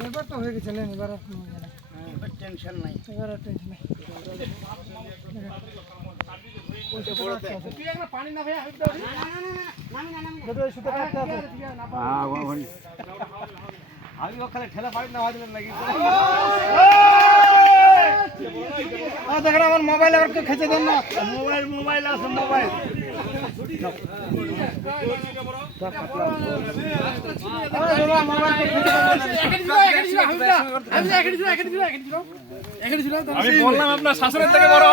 এবার তো হয়ে গেছে এবার। টেনশন নাই এবার টেনশন নেই আমি ওখানে ঠেলা পারি না দিলেন নাকি দেখেন আমার মোবাইল আবার কেউ খেতে দেন না মোবাইল মোবাইল আছে মোবাইল আমি বললাম আপনার শাশুড়ের থেকে বড়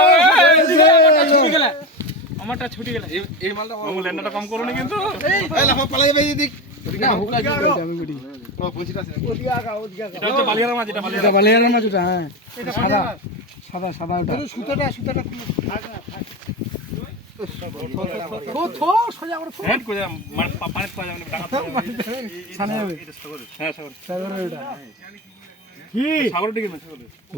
আমারটা ছুটি গেলে। এই মালটা ল্যান্ডারটা কম করুনি কিন্তু। এটা হচ্ছে বালিয়ারা মাছ এটা বালিয়ারা বালিয়ারা মাছ ওটা হ্যাঁ। সাদা সাদা সাদা ওটা। সুতোটা সুতোটা হেড করে মানে পানির পাওয়া যাবে না যাবে। হ্যাঁ সাগর